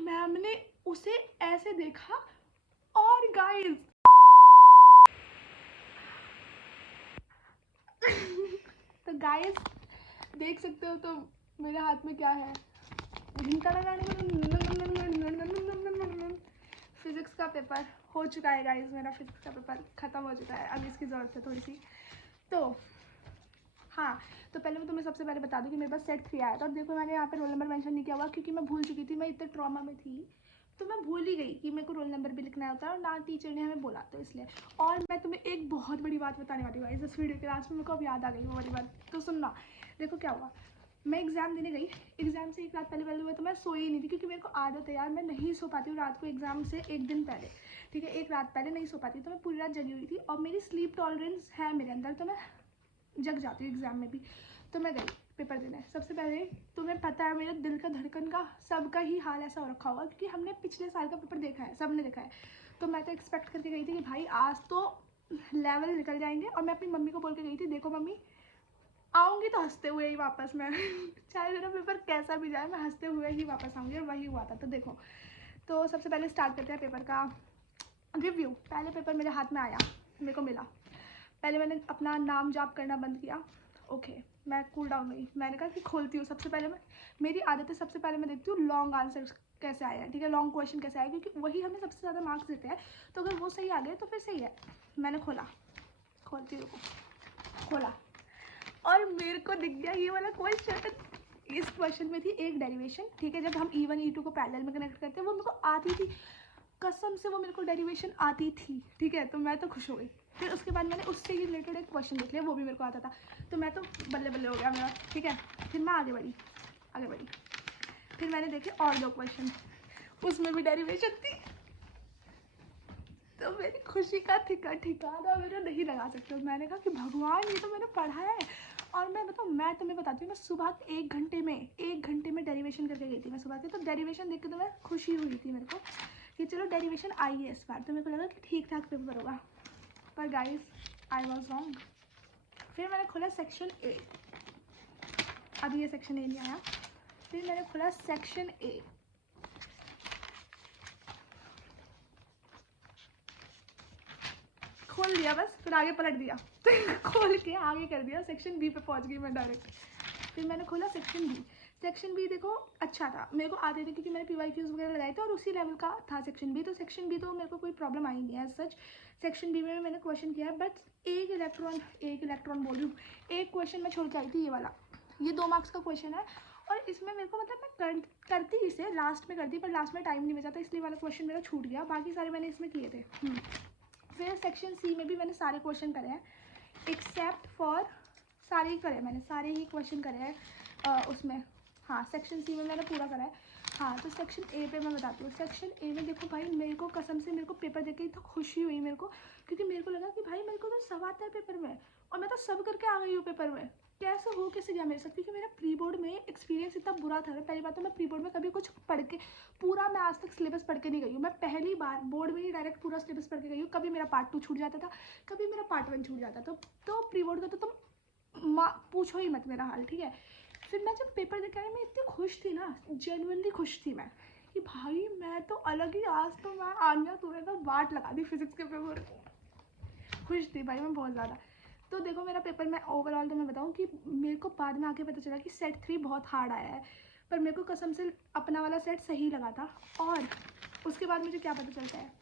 Ma'am ने उसे ऐसे देखा और गाइस तो गाइस देख सकते हो तो मेरे हाथ में क्या है, फिजिक्स का पेपर हो चुका है गाइस। मेरा फिजिक्स का पेपर ख़त्म हो चुका है, अब इसकी ज़रूरत है थोड़ी सी। तो हाँ, तो पहले मैं तुम्हें सबसे पहले बता दूँ कि मेरे पास सेट 3 आया था। और देखो मैंने यहाँ पे रोल नंबर मेंशन नहीं किया हुआ क्योंकि मैं भूल चुकी थी, मैं इतने ट्रॉमा में थी तो मैं भूल ही गई कि मेरे को रोल नंबर भी लिखना होता है और ना टीचर ने हमें बोला, तो इसलिए। और मैं तुम्हें एक बहुत बड़ी बात बताने वाली हूँ इस वीडियो के लास्ट में, मेरे को अब याद आ गई वो बड़ी बात, तो सुनना। देखो क्या हुआ, मैं एग्ज़ाम देने गई, एग्ज़ाम से एक रात पहले हुआ तो मैं सोई नहीं थी क्योंकि मेरे को आदत है यार, मैं नहीं सो पाती हूँ रात को एग्ज़ाम से एक दिन पहले, ठीक है, एक रात पहले नहीं सो पाती, तो मैं पूरी रात जगी हुई थी और मेरी स्लीप टॉलरेंस है मेरे अंदर, तो मैं जग जाती हूँ एग्ज़ाम में भी। तो मैं गई पेपर देने। सबसे पहले तुम्हें पता है मेरे दिल का धड़कन का सबका ही हाल ऐसा हो रखा होगा क्योंकि हमने पिछले साल का पेपर देखा है, सब ने देखा है। तो मैं तो एक्सपेक्ट करके गई थी कि भाई आज तो लेवल निकल जाएंगे, और मैं अपनी मम्मी को बोल के गई थी, देखो मम्मी आऊँगी तो हंसते हुए ही वापस मैं चाहे मेरा पेपर कैसा भी जाए मैं हंसते हुए ही वापस आऊँगी, और वही हुआ था। तो देखो, तो सबसे पहले स्टार्ट करते हैं पेपर का रिव्यू। पहले पेपर मेरे हाथ में आया, मेरे को मिला, पहले मैंने अपना नाम जाप करना बंद किया। ओके, मैं कूल डाउन गई, मैंने कहा कि खोलती हूँ। सबसे पहले मैं, मेरी आदत है सबसे पहले मैं देखती हूँ लॉन्ग आंसर कैसे आया है, ठीक है, लॉन्ग क्वेश्चन कैसे आया, क्योंकि वही हमें सबसे ज़्यादा मार्क्स देते हैं। तो अगर वो सही आ गए तो फिर सही है। मैंने खोला, खोलती हूँ, खोला और मेरे को दिख गया ये वाला क्वेश्चन। इस क्वेश्चन में थी एक डेरिवेशन, ठीक है, जब हम E1 E2 को पैरेलल में कनेक्ट करते हैं, वो मेरे को आती थी, कसम से वो मेरे को डेरिवेशन आती थी, ठीक है, तो मैं तो खुश हो गई। फिर उसके बाद मैंने उससे ही रिलेटेड एक क्वेश्चन देख लिया, वो भी मेरे को आता था, तो मैं तो बल्ले बल्ले हो गया मेरा, ठीक है। फिर मैं आगे बढ़ी, फिर मैंने देखे और 2 क्वेश्चन, उसमें भी डेरिवेशन थी, तो मेरी खुशी का ठिकाना मेरा नहीं लगा सकते। मैंने कहा कि भगवान ये तो मैंने पढ़ा है। और मैं बताऊँ, मैं तुम्हें बताती हूँ, मैं सुबह के 1 घंटे में डेरिवेशन करके गई थी मैं सुबह के। तो डेरिवेशन देख के तो मैं खुशी हुई थी मेरे को कि चलो डेरिवेशन आई है इस बार, तो मेरे को लगा कि ठीक ठाक पेपर होगा, पर गाइस आई वॉज रॉन्ग। फिर मैंने खोला सेक्शन ए, अभी ये सेक्शन ए नहीं आया। फिर मैंने खोला सेक्शन ए, खोल दिया बस, फिर आगे पलट दिया खोल के आगे कर दिया, सेक्शन बी पे पहुंच गई मैं डायरेक्ट। फिर मैंने खोला सेक्शन बी। सेक्शन बी देखो अच्छा था, मेरे को आते थे क्योंकि मैंने PYQs वगैरह लगाए थे और उसी लेवल का था सेक्शन बी, तो सेक्शन बी तो मेरे को कोई प्रॉब्लम आई नहीं है एज सच। सेक्शन बी में मैंने क्वेश्चन किया है, बट एक इलेक्ट्रॉन बोल रही हूँ, एक क्वेश्चन मैं छोड़ के आई थी, ये वाला, ये 2 मार्क्स का क्वेश्चन है। और इसमें मेरे को मतलब मैं करती इसे लास्ट में करती, पर लास्ट में टाइम नहीं बचा था, इसलिए वाला क्वेश्चन मेरा छूट गया, बाकी सारे मैंने इसमें किए थे। फिर सेक्शन सी में भी मैंने सारे क्वेश्चन करे हैं एक्सेप्ट फॉर, सारे ही करे मैंने, सारे ही क्वेश्चन करे हैं उसमें। हाँ, सेक्शन सी में मैंने पूरा करा है। हाँ, तो सेक्शन ए पे मैं बताती हूँ। सेक्शन ए में देखो भाई, मेरे को कसम से मेरे को पेपर देख के तो खुशी हुई मेरे को, क्योंकि मेरे को लगा कि भाई मेरे को तो सब आता है पेपर में, और मैं तो सब करके आ गई हूँ पेपर में। कैसे हो कैसे गया मेरे साथ, क्योंकि मेरा प्री बोर्ड में एक्सपीरियंस इतना बुरा था। पहली बात तो मैं प्री बोर्ड में कभी कुछ पढ़ के, पूरा मैं आज तक सिलेबस पढ़ के नहीं गई हूँ, मैं पहली बार बोर्ड में ही डायरेक्ट पूरा सिलेबस पढ़ के गई हूँ। कभी मेरा पार्ट 2 छूट जाता था, कभी मेरा पार्ट 1 छूट जाता था, तो प्री बोर्ड का तो तुम पूछो ही मत मेरा हाल, ठीक है। फिर मैं जब पेपर देख के आई, मैं इतनी खुश थी ना, जेन्युइनली खुश थी मैं कि भाई मैं तो अलग ही, आज तो मैं आन्या तूने तो बाट लगा दी फिजिक्स के पेपर। खुश थी भाई मैं बहुत ज़्यादा। तो देखो मेरा पेपर, मैं ओवरऑल तो मैं बताऊँ कि मेरे को बाद में आके पता चला कि सेट 3 बहुत हार्ड आया है, पर मेरे को कसम से अपना वाला सेट सही लगा था। और उसके बाद मुझे क्या पता चलता है,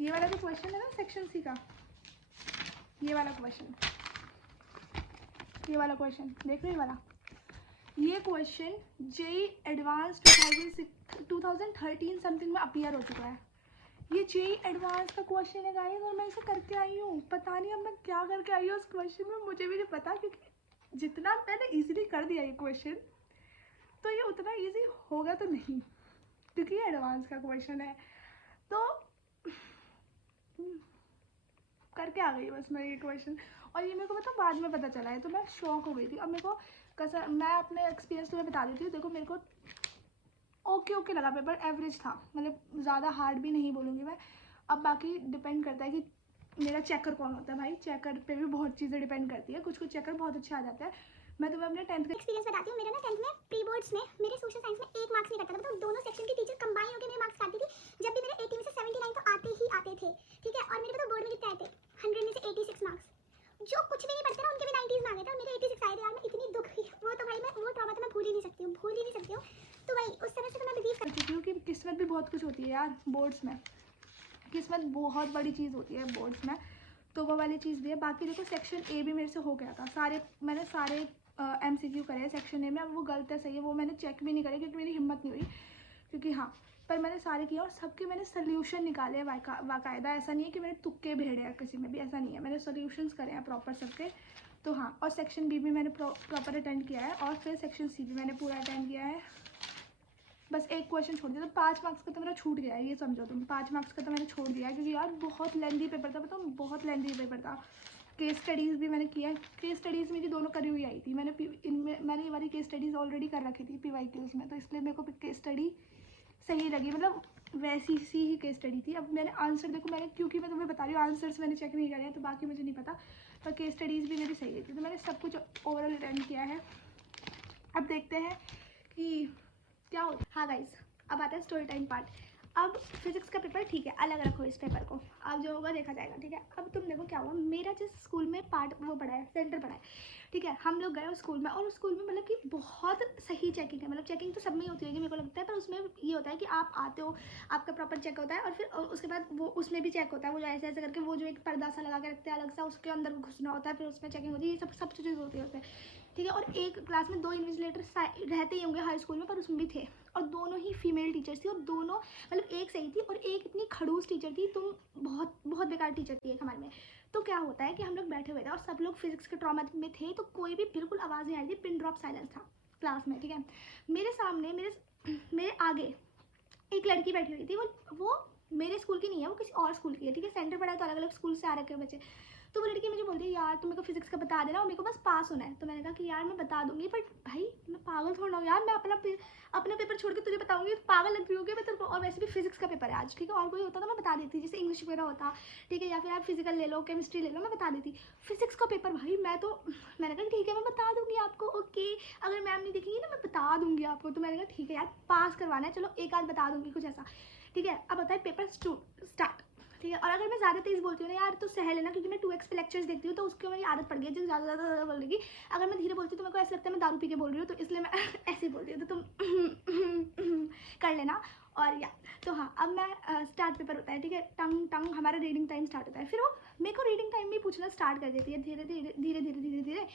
ये वाला जो क्वेश्चन है ना सेक्शन सी का, ये वाला क्वेश्चन देख रहे हो, ये वाला, ये क्वेश्चन जेई एडवांस 2013 समथिंग में अपीयर हो चुका है। ये जेई एडवांस का क्वेश्चन है गाइस, और मैं इसे करके आई हूँ। पता नहीं अब मैं क्या करके आई हूँ उस क्वेश्चन में, मुझे भी नहीं पता, क्योंकि जितना मैंने इजीली कर दिया ये क्वेश्चन, तो ये उतना इजी होगा तो नहीं, क्योंकि ये एडवांस का क्वेश्चन है। तो करके आ गई बस मैं ये क्वेश्चन, और ये मेरे को मतलब बाद में पता चला है, तो मैं शॉक हो गई थी। अब मेरे को कसम, मैं अपने एक्सपीरियंस तुम्हें बता देती हूँ। देखो मेरे को ओके लगा पेपर, एवरेज था, मतलब ज़्यादा हार्ड भी नहीं बोलूँगी मैं। अब बाकी डिपेंड करता है कि मेरा चेकर कौन होता है भाई, चेकर पे भी बहुत चीज़ें डिपेंड करती है, कुछ चेकर बहुत अच्छे आ जाते हैं। मैं तुम्हें अपने 10th का एक्सपीरियंस बताती हूँ। मेरा ना 10th में प्री बोर्ड्स में मेरे सोशल साइंस में तो भाई उस तरह से तो मैं बिलीव कर चुकी हूँ कि किस्मत भी बहुत कुछ होती है यार बोर्ड्स में, किस्मत बहुत बड़ी चीज़ होती है बोर्ड्स में, तो वो वाली चीज़ भी है। बाकी देखो सेक्शन ए भी मेरे से हो गया था, मैंने सारे MCQ करे हैं सेक्शन ए में। अब वो गलत है सही है वो मैंने चेक भी नहीं करे क्योंकि मेरी हिम्मत नहीं हुई, क्योंकि हाँ पर मैंने सारे किए और सबके मैंने सोल्यूशन निकाले हैं बाकायदा। ऐसा नहीं है कि मैंने तुक्के भेड़े हैं किसी में भी, ऐसा नहीं है, मैंने सोल्यूशंस करे हैं प्रॉपर सबके। तो हाँ, और सेक्शन बी भी मैंने प्रॉपर अटेंड किया है और फिर सेक्शन सी भी मैंने पूरा अटेंड किया है। बस एक क्वेश्चन छोड़ दिया, तो 5 मार्क्स का तो मेरा छूट गया है, ये समझो तुम। 5 मार्क्स का तो मैंने छोड़ दिया है क्योंकि यार बहुत लेंथी पेपर था, बताओ बहुत लेंथी पेपर था। केस स्टडीज़ भी मैंने किया है, केस स्टडीज़ मेरी दोनों करी हुई आई थी, मैंने ये वाली केस स्टडीज़ ऑलरेडी कर रखी थी PYQs में, तो इसलिए मेरे को केस स्टडी सही लगी, मतलब वैसी सी ही केस स्टडी थी। अब मैंने आंसर देखो, मैंने क्योंकि मैं तुम्हें बता रही हूँ आंसर्स मैंने चेक नहीं करे हैं तो बाकी मुझे नहीं पता, पर केस स्टडीज़ भी मेरी सही गई थी, तो मैंने सब कुछ ओवरऑल अटेंड किया है। अब देखते हैं कि क्या होता है। हाँ गाइज, अब आता है स्टोरी टाइम पार्ट। अब फिजिक्स का पेपर ठीक है, अलग रखो इस पेपर को, अब जो होगा देखा जाएगा, ठीक है। अब तुम देखो क्या हुआ, मेरा जिस स्कूल में पार्ट वो पढ़ा है, सेंटर पढ़ा है, ठीक है। हम लोग गए उस स्कूल में और उस स्कूल में मतलब कि बहुत सही चेकिंग है, मतलब चेकिंग तो सब में ही होती होगी मेरे को लगता है, पर उसमें ये होता है कि आप आते हो, आपका प्रॉपर चेक होता है और फिर उसके बाद वो उसमें भी चेक होता है, वो जो ऐसे ऐसे करके वो जो एक पर्दा सा लगा के रखते हैं अलग सा, उसके अंदर घुसना होता है, फिर उसमें चेकिंग होती है, ये सब चीज़ें होती है, ठीक है। और एक क्लास में 2 इन्विजिलेटर रहते ही होंगे हर स्कूल में, पर उसमें भी थे और दोनों ही फीमेल टीचर्स थी और दोनों मतलब एक सही थी और एक इतनी खड़ूस टीचर थी, तुम बहुत बहुत बेकार टीचर थी एक हमारे में। तो क्या होता है कि हम लोग बैठे हुए थे और सब लोग फिजिक्स के ट्रॉमा में थे, तो कोई भी बिल्कुल आवाज़ नहीं आ रही थी, पिन ड्रॉप साइलेंस था क्लास में, ठीक है। मेरे सामने मेरे आगे एक लड़की बैठी हुई थी, वो मेरे स्कूल की नहीं है, वो किसी और स्कूल की है, ठीक है। सेंटर पड़ा है तो अलग अलग स्कूल से आ रखे हैं बच्चे। तो वो लड़की मुझे बोलती है यार तुम मेरे को फिजिक्स का बता देना और मेरे को बस पास होना है। तो मैंने कहा कि यार मैं बता दूंगी, बट भाई मैं पागल थोड़ा हूँ यार, मैं अपना पेपर छोड़ के तुझे बताऊंगी, पागल लग रही होगी मैं तेरे को। और वैसे भी फिजिक्स का पेपर है आज, ठीक है, और कोई होता तो मैं बता देती, जैसे इंग्लिश वगैरह होता, ठीक है, या फिर आप फिजिकल ले लो, केमिस्ट्री ले लो, मैं बता देती। फिजिक्स का पेपर भाई मैंने कहा ठीक है मैं बता दूंगी आपको, ओके, अगर मैम नहीं दिखेंगी ना मैं बता दूंगी आपको। तो मैंने कहा ठीक है यार पास करवाना है, चलो एक आध बता दूंगी कुछ ऐसा, ठीक है। अब होता है पेपर स्टार्ट, ठीक है। और अगर मैं ज़्यादा तेज़ बोलती हूँ ना यार तो सह लेना, क्योंकि मैं 2x पे लेक्चर्स देखती हूँ तो उसकी मेरी आदत पड़ गई है जो ज़्यादा बोलेगी। अगर मैं धीरे बोलती हूँ तो मेरे को ऐसा लगता है मैं दारू पी के बोल रही हूँ, तो इसलिए मैं ऐसे ही बोलती हूँ, तो तुम कर लेना। और या तो हाँ, अब मैं स्टार्ट पेपर होता है, ठीक है, टंग हमारा रीडिंग टाइम स्टार्ट होता है। फिर वो मेरे को रीडिंग टाइम भी पूछना स्टार्ट कर देती है धीरे धीरे।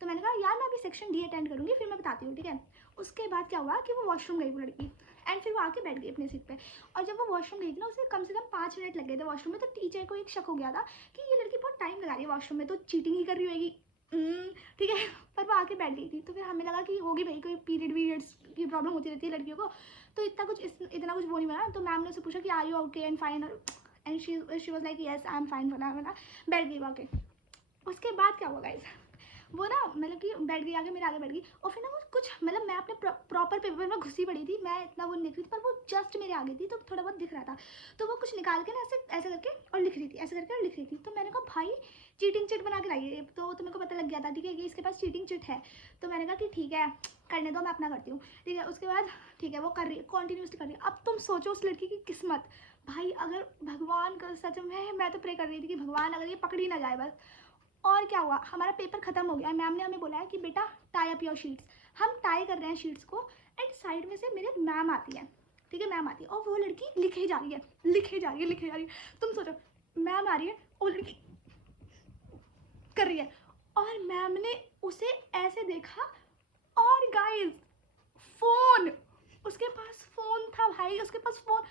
तो मैंने कहा यार मैं अभी सेक्शन D अटेंड करूँगी फिर मैं बताती हूँ, ठीक है। उसके बाद क्या हुआ कि वो वॉशरूम गई वो लड़की, एंड फिर वो आके बैठ गई अपनी सीट पे। और जब वो वॉशरूम गई थी ना, उसे कम से कम 5 मिनट लग गए थे वॉशरूम में, तो टीचर को एक शक हो गया था कि ये लड़की बहुत टाइम लगा रही है वॉशरूम में, तो चीटिंग ही कर रही होगी, ठीक है। पर वो आके बैठ गई थी, तो फिर हमें लगा कि होगी भाई कोई पीरियड्स की प्रॉब्लम होती रहती है लड़कियों को, तो इतना कुछ वो नहीं बना। तो मैम ने उससे पूछा कि are you okay and fine, and she was like yes I am fine, बना बैठ गई वहाँ के। उसके बाद क्या हुआ गाइस, वो ना मतलब कि बैठ गई आगे, मेरे आगे बैठ गई, और फिर ना वो कुछ मतलब मैं अपने प्रॉपर पेपर में घुसी पड़ी थी, मैं इतना वो नहीं लिख रही थी, पर वो जस्ट मेरे आगे थी तो थोड़ा बहुत दिख रहा था, तो वो कुछ निकाल के ना ऐसे करके और लिख रही थी, ऐसे करके और लिख रही थी। तो मैंने कहा भाई चीटिंग चिट बना के लाइए, तो मेरे को पता लग गया था, ठीक है, कि इसके पास चीटिंग चिट है। तो मैंने कहा कि ठीक है करने दो, मैं अपना करती हूँ, ठीक है। उसके बाद ठीक है वो कर रही है, कॉन्टीन्यूसली कर रही है। अब तुम सोचो उस लड़की की किस्मत, भाई अगर भगवान का सच में, मैं तो प्रे कर रही थी कि भगवान अगर ये पकड़ी ना जाए बस। और क्या हुआ, हमारा पेपर खत्म हो गया, मैम ने हमें बोला है कि बेटा टाई अप योर शीट्स। हम टाई कर रहे हैं शीट्स को, एंड साइड में से मेरे मैम आती है, ठीक है, मैम आती है और वो लड़की लिखे जा रही है। तुम सोचो मैम आ रही है और लड़की कर रही है, और मैम ने उसे ऐसे देखा, और गाइस फोन, उसके पास फोन था भाई, उसके पास फोन,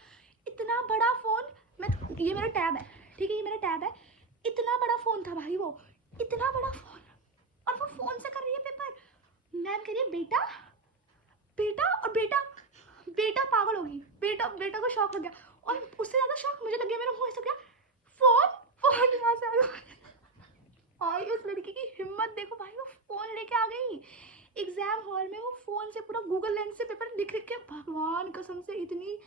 इतना बड़ा फोन, ये मेरा टैब है, ठीक है, ये मेरा टैब है, इतना बड़ा फोन था भाई, वो इतना बड़ा फोन, और वो फोन से कर रही है पेपर। मैम कह रही है बेटा बेटा, और बेटा पागल होगी, बेटा को शॉक लग गया, और उससे ज़्यादा शॉक मुझे लग गया, मेरा मुंह ऐसा गया, फोन यहाँ से आ गया। और उस लड़की की हिम्मत देखो भाई, वो फोन लेके आ गई एग्जाम हॉल में, वो फोन से पूरा गूगल लेंस से पेपर लिख के, भगवान कसम से इतनी,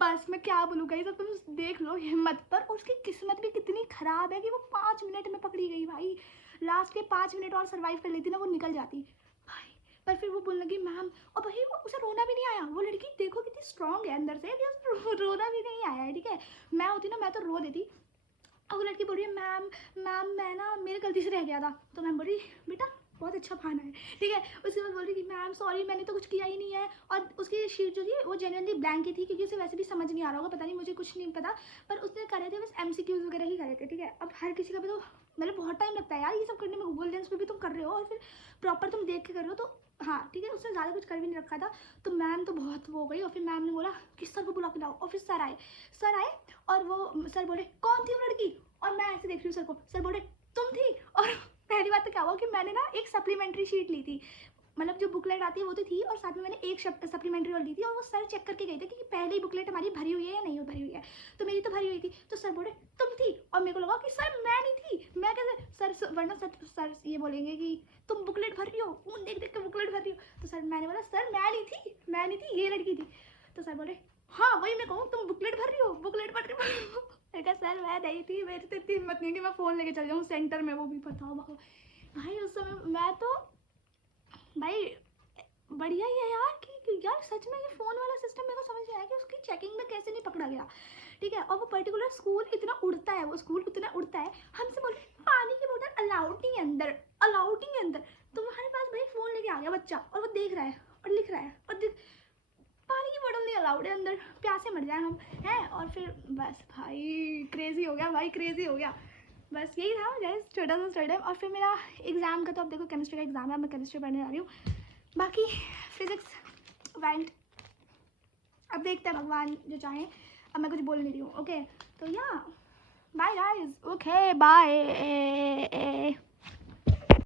बस मैं क्या बोलूँ गाइस, अब तुम देख लो हिम्मत। पर उसकी किस्मत भी कितनी ख़राब है कि वो 5 मिनट में पकड़ी गई भाई, लास्ट के 5 मिनट और सर्वाइव कर लेती ना, वो निकल जाती भाई। पर फिर वो बोलने लगी मैम, और भाई वो उसे रोना भी नहीं आया, वो लड़की देखो कितनी स्ट्रॉन्ग है अंदर से, कि रोना भी नहीं आया है, ठीक है। मैं होती ना मैं तो रो देती। और वो लड़की बोल रही है मैम मैं ना मेरे गलती से रह गया था। तो मैम बोल रही बेटा बहुत अच्छा खाना है, ठीक है। उसके बाद बोल रही कि मैम सॉरी मैंने तो कुछ किया ही नहीं है, और उसकी शीट जो थी वो जेन्युइनली ब्लैंक ही थी, क्योंकि उसे वैसे भी समझ नहीं आ रहा होगा, पता नहीं, मुझे कुछ नहीं पता, पर उसने करे थे बस MCQs वगैरह ही करे थे, ठीक है। अब हर किसी का भी तो मतलब बहुत टाइम लगता है यार ये सब करने में, गूगल लेंस में भी तुम कर रहे हो और फिर प्रॉपर तुम देख के कर रहे हो, तो हाँ ठीक है, उसने ज़्यादा कुछ कर भी नहीं रखा था। तो मैम तो बहुत वो हो गई, और फिर मैम ने बोला कि सर को बुला के लाओ, और फिर सर आए और वो सर बोले कौन थी वो लड़की, और मैं ऐसे देख रही हूँ सर को, सर बोले तुम थी। और पहली बात तो क्या हुआ कि मैंने ना एक सप्लीमेंट्री शीट ली थी, मतलब जो बुकलेट आती है वो तो थी, और साथ में मैंने एक सप्लीमेंट्री और ली थी, और वो सर चेक करके गए थे कि पहले ही बुकलेट हमारी भरी हुई है या नहीं भरी हुई है, तो मेरी तो भरी हुई थी। तो सर बोले तुम थी, और मेरे को लगा कि सर मैं नहीं थी, मैं कैसे सर, वरना सर ये बोलेंगे कि तुम बुकलेट भर रही हो, फोन देख देख के बुकलेट भर रही हो। तो सर, मैंने बोला सर मैं नहीं थी, ये लड़की थी। तो सर बोले हाँ वही मैं कहूँ, तुम बुकलेट भर रही हो, बुकलेट भर रही हो। मैंने कहा सर मैं नहीं थी, मेरी तो इतनी हिम्मत नहीं कि मैं फ़ोन लेके चल जाऊँ सेंटर में, वो भी बताओ भाई उस समय मैं तो भाई बढ़िया ही है यार कि यार सच में ये फ़ोन वाला सिस्टम मेरे को समझ नहीं आया कि उसकी चेकिंग में कैसे नहीं पकड़ा गया, ठीक है। और वो पर्टिकुलर स्कूल इतना उड़ता है, वो स्कूल इतना उड़ता है, हमसे बोल रहे पानी की बोतल अलाउड नहीं है अंदर, अलाउड नहीं है अंदर। तो हमारे पास भाई फ़ोन लेके आ गया बच्चा, और वो देख रहा है और लिख रहा है, और पानी की बोतल नहीं अलाउड है अंदर, प्यासे मर जाए हम हैं। और फिर बस भाई क्रेज़ी हो गया, भाई क्रेज़ी हो गया। बस यही था गाइस छोटा सा स्टोरी टाइम। और फिर मेरा एग्ज़ाम का तो अब देखो केमिस्ट्री का एग्ज़ाम है, मैं केमिस्ट्री पढ़ने जा रही हूँ, बाकी फिज़िक्स वेंट, अब देखते हैं भगवान जो चाहे, अब मैं कुछ बोल नहीं रही हूँ। ओके तो या बाय गाइस, ओके बाय।